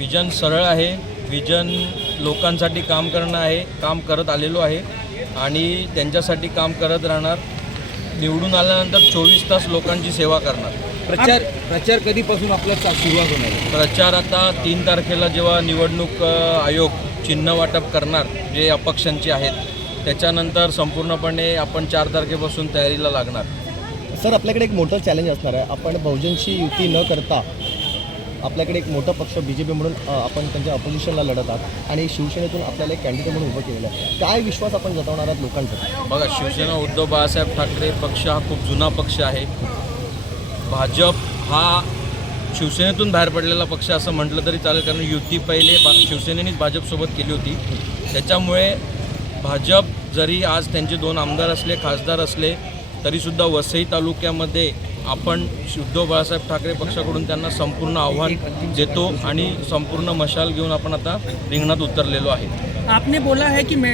Vision सरळ आहे, vision लोकांसाठी काम करणं आहे, काम करत आलेलो आहे आणि त्यांच्यासाठी काम करत राहणार. निवडून आल्यानंतर 24 तास लोकांची सेवा करणार. प्रचार कधीपासून आपला सुरुवात होणार आहे? प्रचार आता 3 तारखेला जेव्हा निवडणूक आयोग चिन्ह वाटप करणार जे अपक्षांची आहेत, त्याच्यानंतर संपूर्णपणे आपण 4 तारखेपासून तयारीला लागणार. सर, आपल्याकडे एक मोठं चॅलेंज असणार आहे. आपण बहुजनशी युती न करता आपल्याकडे एक मोठा पक्ष BJP म्हणून आपण त्यांच्या अपोजिशनला लढत आहात आणि शिवसेनेतून आपल्याला एक कॅन्डिडेट म्हणून उभं केलेलं आहे. काय विश्वास आपण जतवणार आहात लोकांचा? बघा, शिवसेना उद्धव बाळासाहेब ठाकरे पक्ष हा खूप जुना पक्ष आहे. भाजप हा शिवसेनेतून बाहेर पडलेला पक्ष असं म्हटलं तरी चालेल, कारण युती पहिले शिवसेनेनेच भाजपसोबत केली होती. त्याच्यामुळे भाजप जरी आज त्यांचे 2 आमदार असले, खासदार असले, तरीसुद्धा वसई तालुक्यामध्ये आपण उद्धव बाळासाहेब ठाकरे पक्षाकडून त्यांना संपूर्ण आव्हान देतो आणि संपूर्ण मशाल घेऊन आपण आता रिंगणात उतरलेलो आहे. आपने बोला है कि